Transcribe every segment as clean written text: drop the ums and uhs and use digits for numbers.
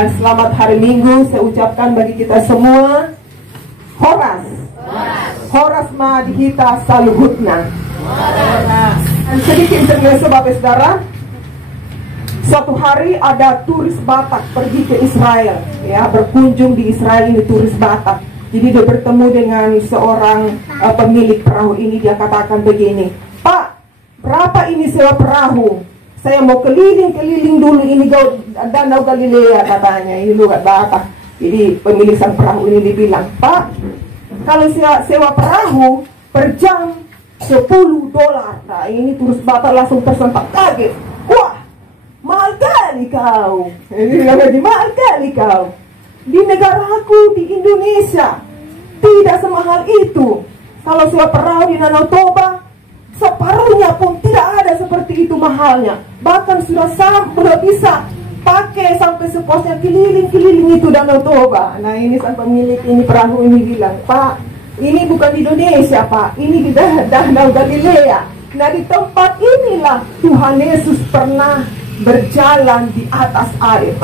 Dan selamat hari Minggu saya ucapkan bagi kita semua. Horas Horas Madhita Saluhutna. Dan sedikit intermezzo Bapak Saudara. Suatu hari ada turis Batak pergi ke Israel, ya, berkunjung di Israel ini turis Batak. Jadi dia bertemu dengan seorang pemilik perahu ini. Dia katakan begini, "Pak, berapa ini sewa perahu? Saya mau keliling-keliling dulu ini Danau Galilea," katanya. Ini logat Batak. Jadi pemilik sang perahu ini dibilang, "Pak, kalau sewa perahu per jam $10." Nah ini turis Batak langsung tersentak kaget. "Wah, mahal kali kau." Ini mahal kali kau. Di negaraku di Indonesia tidak semahal itu. Kalau sewa perahu di Danau Toba separuhnya pun tidak ada seperti itu mahalnya. Bahkan sudah bisa pakai sampai sepuasnya keliling-keliling itu Danau Toba. Nah ini sang pemilik ini perahu ini bilang, "Pak, ini bukan di Indonesia Pak, ini di Danau Galilea. Nah di tempat inilah Tuhan Yesus pernah berjalan di atas air."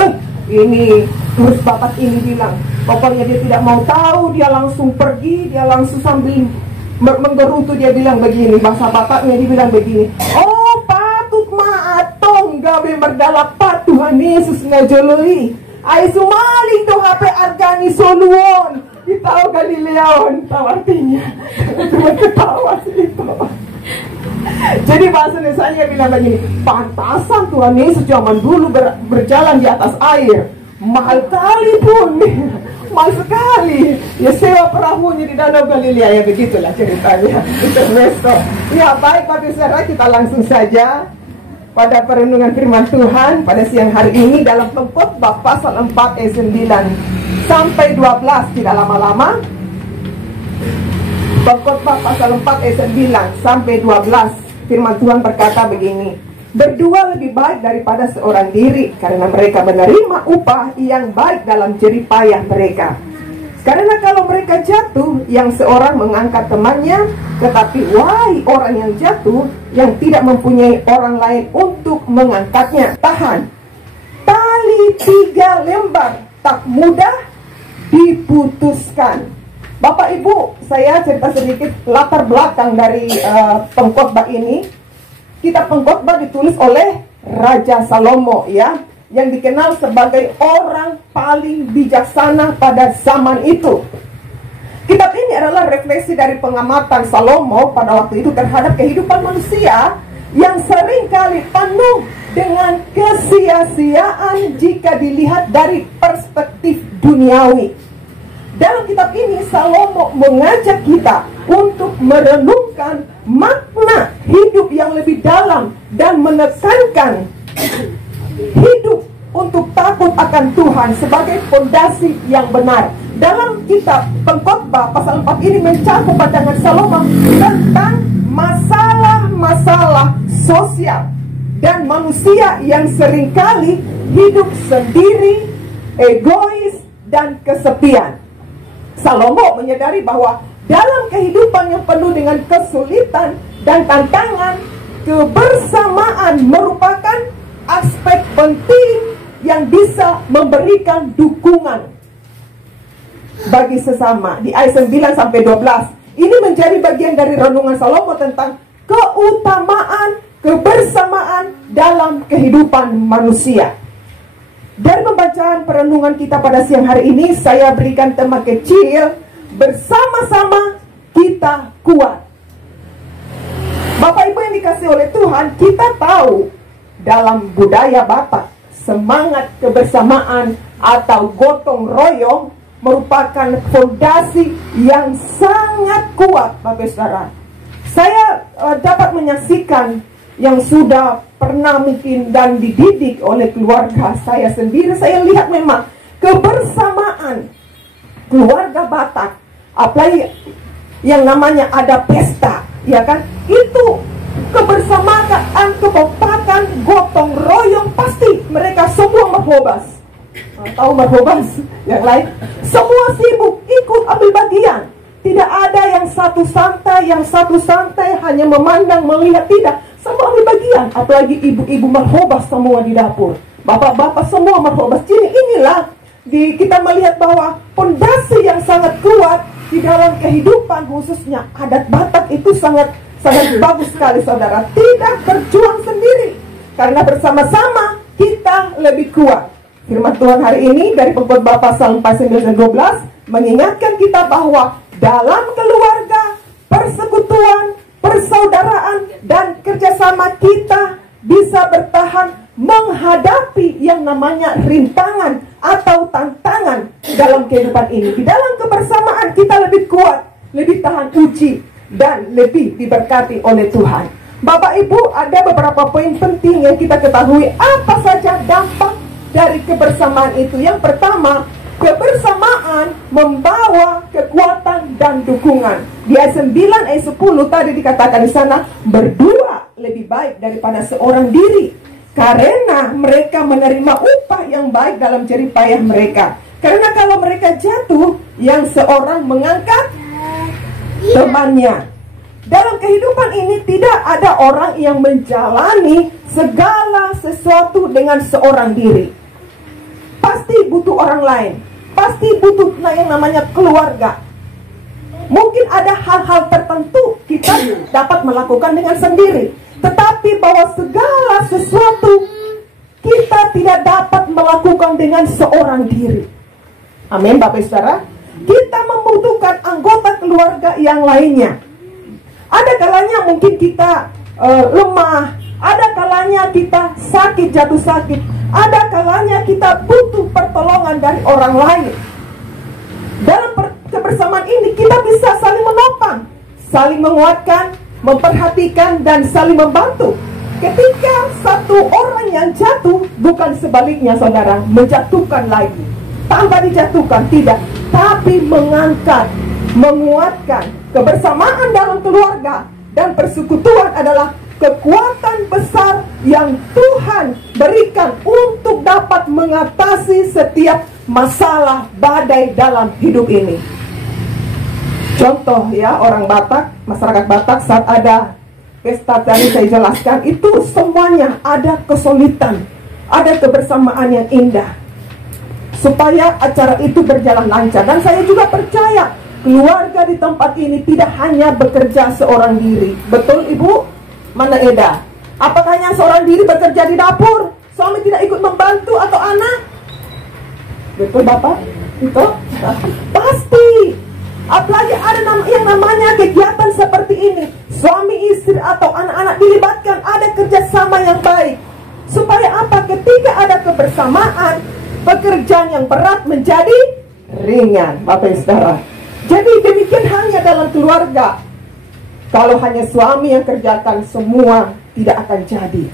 Ini turis Batak ini bilang, pokoknya dia tidak mau tahu, dia langsung pergi, dia langsung sambil menggerutu dia bilang begini, bahasa Bataknya dia bilang begini, "Oh patut maatong gawe merdalak pat Tuhan Yesus ngajoloi ai sumaling do HP argani soluon di tahu Galileon." Tahu artinya? Cuma ketawa sih itu. Jadi bahasa Indonesia bilang begini, pantasan Tuhan Yesus zaman dulu berjalan di atas air. Mahal kali pun, mahal sekali. Ya sewa perahunya di Danau Galilea, ya begitulah ceritanya. Intermezzo. Ya baik Bapak Saudara, kita langsung saja pada perenungan firman Tuhan pada siang hari ini dalam Pengkhotbah pasal 4 ayat 9 sampai 12, tidak lama-lama. Pengkhotbah pasal 4 ayat 9 sampai 12, firman Tuhan berkata begini, "Berdua lebih baik daripada seorang diri, karena mereka menerima upah yang baik dalam jerih payah mereka. Karena kalau mereka jatuh, yang seorang mengangkat temannya, tetapi wahai orang yang jatuh, yang tidak mempunyai orang lain untuk mengangkatnya. Tahan, tali 3 lembar tak mudah diputuskan." Bapak Ibu, saya cerita sedikit latar belakang dari pengkhotbah ini. Kitab Pengkhotbah ditulis oleh Raja Salomo, ya, yang dikenal sebagai orang paling bijaksana pada zaman itu. Kitab ini adalah refleksi dari pengamatan Salomo pada waktu itu terhadap kehidupan manusia yang seringkali penuh dengan kesia-siaan jika dilihat dari perspektif duniawi. Dalam kitab ini Salomo mengajak kita untuk merenungkan makna hidup yang lebih dalam dan menekankan hidup untuk takut akan Tuhan sebagai fondasi yang benar. Dalam kitab Pengkhotbah pasal 4 ini mencakup pandangan Salomo tentang masalah-masalah sosial dan manusia yang seringkali hidup sendiri, egois, dan kesepian. Salomo menyadari bahwa dalam kehidupan yang penuh dengan kesulitan dan tantangan, kebersamaan merupakan aspek penting yang bisa memberikan dukungan bagi sesama. Di ayat 9 sampai 12, ini menjadi bagian dari renungan Salomo tentang keutamaan kebersamaan dalam kehidupan manusia. Dari pembacaan perenungan kita pada siang hari ini, saya berikan tema kecil, bersama-sama kita kuat. Bapak Ibu yang dikasih oleh Tuhan, kita tahu dalam budaya Batak, semangat kebersamaan atau gotong royong merupakan fondasi yang sangat kuat, Bapak Saudara. Saya dapat menyaksikan yang sudah pernah mungkin dan dididik oleh keluarga saya sendiri. Saya lihat memang kebersamaan keluarga Batak, apalagi yang namanya ada pesta, ya kan, itu kebersamaan, kekompakan, gotong royong, pasti mereka semua merhobas. Tahu merhobas yang lain, semua sibuk ikut ambil bagian. Tidak ada yang satu santai hanya memandang, melihat, tidak. Semua ambil bagian, apalagi ibu-ibu merhobas semua di dapur. Bapak-bapak semua merhobas. Jadi inilah kita melihat bahwa pondasi yang sangat kuat di dalam kehidupan, khususnya adat Batak, itu sangat bagus sekali, saudara. Tidak berjuang sendiri, karena bersama-sama kita lebih kuat. Firman Tuhan hari ini dari Pengkhotbah pasal 49 dan 12 mengingatkan kita bahwa dalam keluarga, persekutuan, persaudaraan, dan kerjasama kita bisa bertahan menghadapi yang namanya rintangan atau tantangan dalam kehidupan ini. Di dalam kebersamaan kita lebih kuat, lebih tahan uji, dan lebih diberkati oleh Tuhan. Bapak Ibu, ada beberapa poin penting yang kita ketahui. Apa saja dampak dari kebersamaan itu? Yang pertama, kebersamaan membawa kekuatan dan dukungan. Di ayat 9 ayat 10 tadi dikatakan di sana, berdua lebih baik daripada seorang diri, karena mereka menerima upah yang baik dalam jerih payah mereka. Karena kalau mereka jatuh, yang seorang mengangkat temannya. Dalam kehidupan ini tidak ada orang yang menjalani segala sesuatu dengan seorang diri. Pasti butuh orang lain, pasti butuh yang namanya keluarga. Mungkin ada hal-hal tertentu kita dapat melakukan dengan sendiri, tetapi bahwa segala sesuatu kita tidak dapat melakukan dengan seorang diri. Amin, Bapak Saudara. Kita membutuhkan anggota keluarga yang lainnya. Ada kalanya mungkin kita lemah, ada kalanya kita sakit, jatuh sakit, ada kalanya kita butuh pertolongan dari orang lain. Dalam kebersamaan ini kita bisa saling menopang, saling menguatkan, memperhatikan, dan saling membantu. Ketika satu orang yang jatuh, bukan sebaliknya, saudara, menjatuhkan lagi, tambah dijatuhkan, tidak, tapi mengangkat, menguatkan. Kebersamaan dalam keluarga dan persekutuan adalah kekuatan besar yang Tuhan berikan untuk dapat mengatasi setiap masalah badai dalam hidup ini. Contoh ya, orang Batak, masyarakat Batak saat ada pesta tadi saya jelaskan, itu semuanya ada kesulitan, ada kebersamaan yang indah supaya acara itu berjalan lancar. Dan saya juga percaya keluarga di tempat ini tidak hanya bekerja seorang diri. Betul Ibu? Mana Eda? Apakah hanya seorang diri bekerja di dapur? Suami tidak ikut membantu atau anak? Betul Bapak? Itu? Pasti. Apalagi ada yang namanya kegiatan seperti ini, suami istri atau anak-anak dilibatkan, ada kerjasama yang baik. Supaya apa? Ketika ada kebersamaan, pekerjaan yang berat menjadi ringan, Bapak Ibu Saudara. Jadi demikian halnya dalam keluarga. Kalau hanya suami yang kerjakan, semua tidak akan jadi.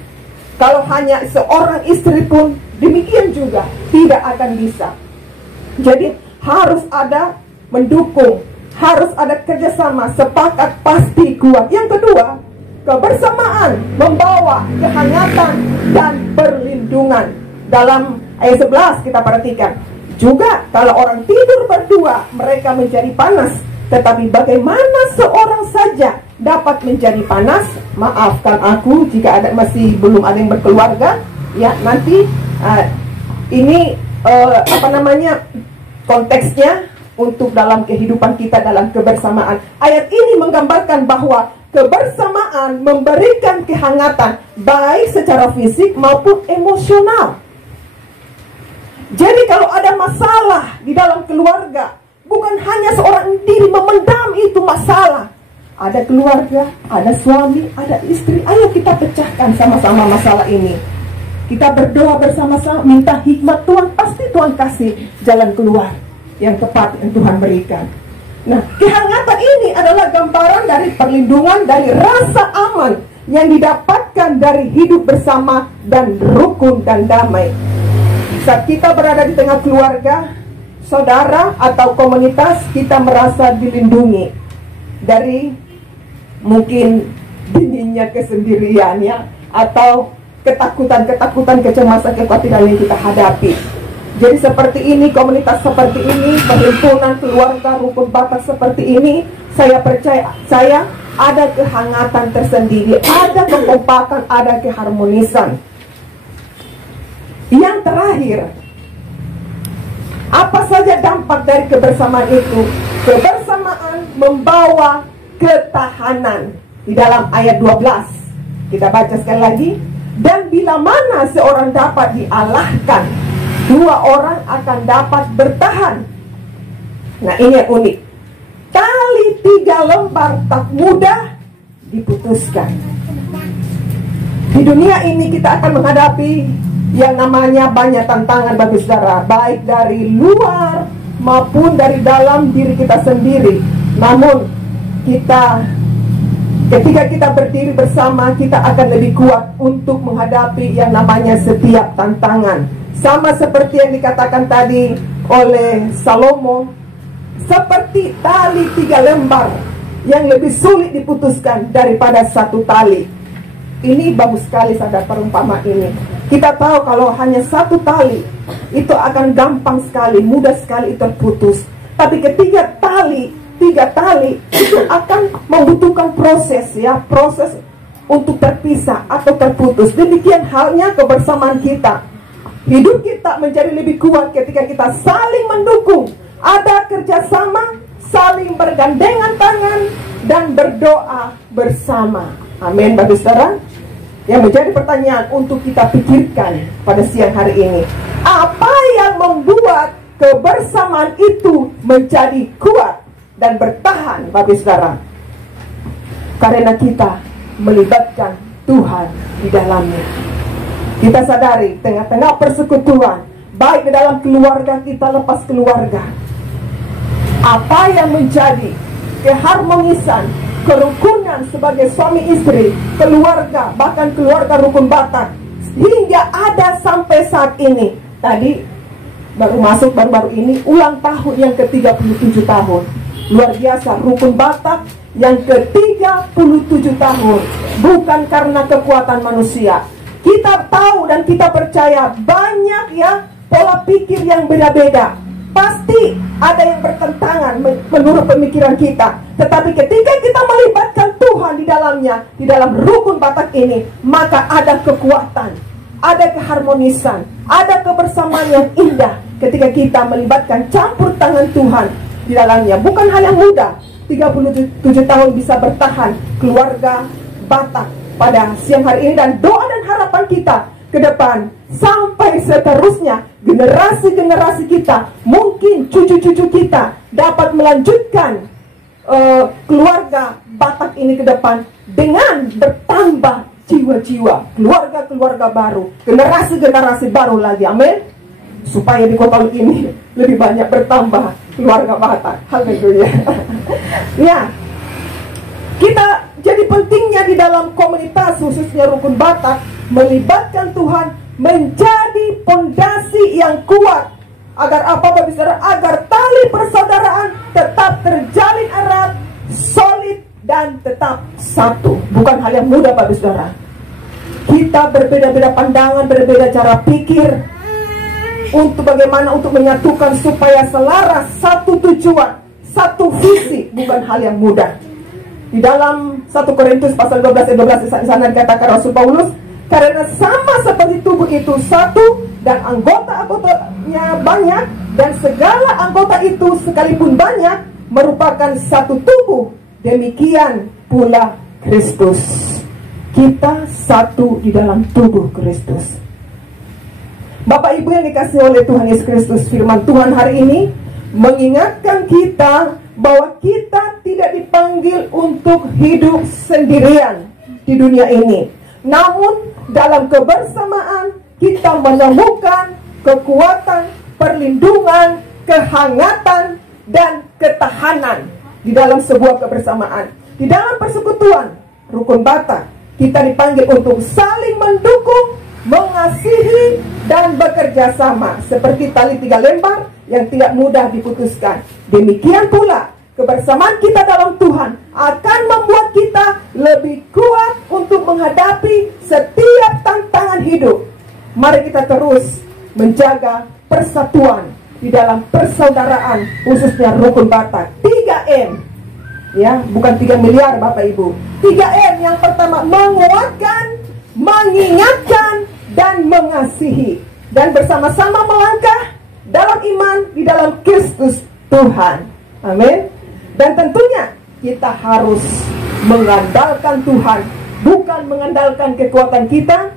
Kalau hanya seorang istri pun demikian juga tidak akan bisa. Jadi harus ada mendukung, harus ada kerjasama, sepakat, pasti kuat. Yang kedua, kebersamaan membawa kehangatan dan perlindungan. Dalam ayat 11 kita perhatikan juga, kalau orang tidur berdua, mereka menjadi panas. Tetapi bagaimana seorang saja dapat menjadi panas? Maafkan aku jika masih belum ada yang berkeluarga. Ya, nanti ini konteksnya untuk dalam kehidupan kita dalam kebersamaan. Ayat ini menggambarkan bahwa kebersamaan memberikan kehangatan baik secara fisik maupun emosional. Jadi kalau ada masalah di dalam keluarga, bukan hanya seorang diri memendam itu masalah. Ada keluarga, ada suami, ada istri. Ayo kita pecahkan sama-sama masalah ini. Kita berdoa bersama-sama, minta hikmat Tuhan. Pasti Tuhan kasih jalan keluar yang tepat yang Tuhan berikan. Nah, kehangatan ini adalah gambaran dari perlindungan, dari rasa aman yang didapatkan dari hidup bersama dan rukun dan damai. Saat kita berada di tengah keluarga, saudara atau komunitas, kita merasa dilindungi dari mungkin dinginnya kesendirian ya, atau ketakutan, kecemasan, kekhawatiran yang kita hadapi. Jadi seperti ini, komunitas seperti ini, perhimpunan keluarga rukun Batak seperti ini, saya percaya ada kehangatan tersendiri, ada kekompakan, ada keharmonisan. Yang yang terakhir, apa saja dampak dari kebersamaan itu? Kebersamaan membawa ketahanan. Di dalam ayat 12 kita baca sekali lagi. Dan bila mana seorang dapat dialahkan, dua orang akan dapat bertahan. Nah, ini yang unik. Tali 3 lembar tak mudah diputuskan. Di dunia ini kita akan menghadapi yang namanya banyak tantangan bagi saudara, baik dari luar maupun dari dalam diri kita sendiri. Namun ketika kita berdiri bersama, kita akan lebih kuat untuk menghadapi yang namanya setiap tantangan. Sama seperti yang dikatakan tadi oleh Salomo, seperti tali 3 lembar yang lebih sulit diputuskan daripada satu tali. Ini bagus sekali saudara perumpamaan ini. Kita tahu kalau hanya satu tali itu akan gampang sekali, mudah sekali terputus. Tapi tiga tali itu akan membutuhkan proses untuk terpisah atau terputus. Demikian halnya kebersamaan kita. Hidup kita menjadi lebih kuat ketika kita saling mendukung, ada kerjasama, saling bergandengan tangan, dan berdoa bersama. Amin bagi saudara. Yang menjadi pertanyaan untuk kita pikirkan pada siang hari ini, apa yang membuat kebersamaan itu menjadi kuat dan bertahan bagi saudara? Karena kita melibatkan Tuhan di dalamnya. Kita sadari tengah-tengah persekutuan, baik di dalam keluarga kita lepas keluarga, apa yang menjadi keharmonisan, kerukunan sebagai suami istri, keluarga, bahkan keluarga rukun Batak, hingga ada sampai saat ini. Tadi baru ini ulang tahun yang ke-37 tahun. Luar biasa, rukun Batak yang ke-37 tahun. Bukan karena kekuatan manusia. Kita tahu dan kita percaya banyak ya pola pikir yang beda-beda. Pasti ada yang bertentangan menurut pemikiran kita. Tetapi ketika kita melibatkan Tuhan di dalamnya, di dalam rukun Batak ini, maka ada kekuatan, ada keharmonisan, ada kebersamaan yang indah ketika kita melibatkan campur tangan Tuhan di dalamnya. Bukan hal yang mudah, 37 tahun bisa bertahan keluarga Batak pada siang hari ini, dan doa dan harapan kita ke depan sampai seterusnya, generasi-generasi kita, mungkin cucu-cucu kita dapat melanjutkan keluarga Batak ini ke depan dengan bertambah jiwa-jiwa, keluarga-keluarga baru, generasi-generasi baru lagi. Amin. Supaya di kota ini lebih banyak bertambah keluarga Batak. Haleluya. Ya, kita jadi pentingnya di dalam komunitas, khususnya rukun Batak, melibatkan Tuhan menjadi pondasi yang kuat. Agar apa Bapak Saudara? Agar tali persaudaraan tetap terjalin erat, solid, dan tetap satu. Bukan hal yang mudah Bapak Saudara. Kita berbeda-beda pandangan, berbeda cara pikir, untuk bagaimana untuk menyatukan supaya selaras, satu tujuan, satu visi. Bukan hal yang mudah. Di dalam 1 Korintus pasal 12 ayat 12 di sana dikatakan Rasul Paulus, karena sama seperti tubuh itu satu dan anggota-anggotanya banyak, dan segala anggota itu sekalipun banyak merupakan satu tubuh, demikian pula Kristus. Kita satu di dalam tubuh Kristus. Bapak Ibu yang dikasihi oleh Tuhan Yesus Kristus, firman Tuhan hari ini mengingatkan kita bahwa kita tidak dipanggil untuk hidup sendirian di dunia ini. Namun dalam kebersamaan kita menemukan kekuatan, perlindungan, kehangatan, dan ketahanan di dalam sebuah kebersamaan. Di dalam persekutuan rukun Batak, kita dipanggil untuk saling mendukung, mengasihi, dan bekerja sama. Seperti tali 3 lembar yang tidak mudah diputuskan. Demikian pula kebersamaan kita dalam Tuhan akan membuat kita lebih kuat untuk menghadapi setiap tantangan hidup. Mari kita terus menjaga persatuan di dalam persaudaraan, khususnya rukun Batak. 3M, ya, bukan 3 miliar Bapak Ibu. 3M yang pertama, menguatkan, mengingatkan, dan mengasihi. dan bersama-sama melangkah dalam iman di dalam Kristus Tuhan. Amin. Dan tentunya kita harus mengandalkan Tuhan, bukan mengandalkan kekuatan kita,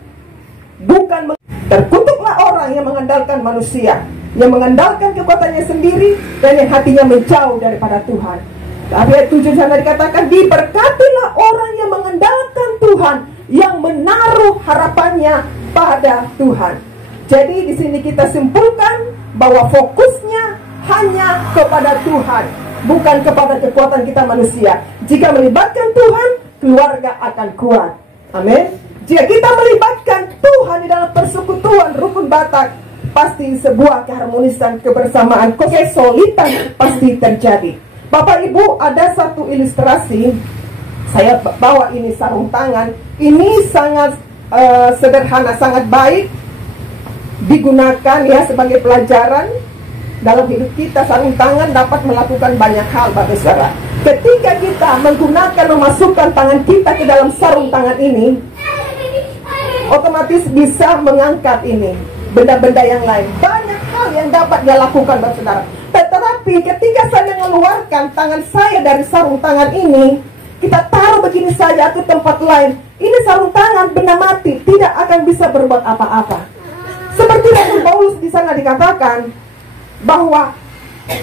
terkutuklah orang yang mengandalkan manusia, yang mengandalkan kekuatannya sendiri, dan yang hatinya menjauh daripada Tuhan. Tapi ayat 7 sana dikatakan, diberkatilah orang yang mengandalkan Tuhan, yang menaruh harapannya pada Tuhan. Jadi di sini kita simpulkan bahwa fokusnya hanya kepada Tuhan, bukan kepada kekuatan kita manusia. Jika melibatkan Tuhan, keluarga akan kuat. Amin. Jika kita melibatkan Tuhan di dalam persekutuan rukun Batak, pasti sebuah keharmonisan, kebersamaan, kesolidan pasti terjadi. Bapak Ibu, ada satu ilustrasi. Saya bawa ini sarung tangan. Ini sangat sederhana, sangat baik digunakan ya sebagai pelajaran dalam hidup kita. Sarung tangan dapat melakukan banyak hal, Bapak Saudara. Ketika kita menggunakan, memasukkan tangan kita ke dalam sarung tangan ini, otomatis bisa mengangkat ini benda-benda yang lain. Banyak hal yang dapat dia lakukan, Bapak Saudara. Tetapi ketika saya mengeluarkan tangan saya dari sarung tangan ini, kita taruh begini saja ke tempat lain, ini sarung tangan benda mati, tidak akan bisa berbuat apa-apa. Seperti Rasul Paulus di sana dikatakan bahwa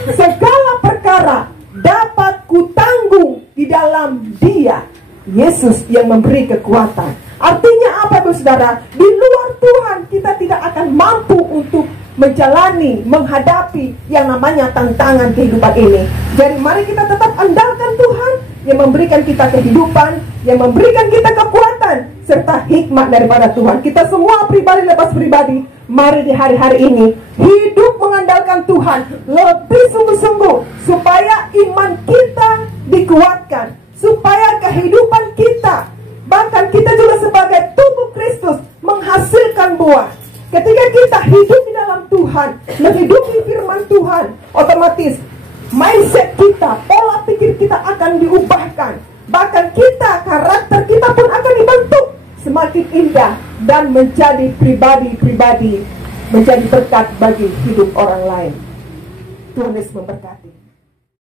segala perkara dapat kutanggung di dalam Dia, Yesus yang memberi kekuatan. Artinya apa, Saudara? Di luar Tuhan kita tidak akan mampu untuk menjalani, menghadapi yang namanya tantangan kehidupan ini. Jadi mari kita tetap andalkan Tuhan yang memberikan kita kehidupan, yang memberikan kita kekuatan, serta hikmat daripada Tuhan. Kita semua pribadi lepas pribadi, mari di hari-hari ini hidup mengandalkan Tuhan lebih sungguh-sungguh, supaya iman kita dikuatkan, supaya kehidupan kita, bahkan kita juga sebagai tubuh Kristus, menghasilkan buah. Ketika kita hidup di dalam Tuhan, menghidupi firman Tuhan, otomatis mindset kita, pola pikir kita akan diubahkan. Bahkan kita, karakter kita pun akan dibentuk semakin indah dan menjadi pribadi-pribadi, menjadi berkat bagi hidup orang lain. Tuhan Yesus memberkati.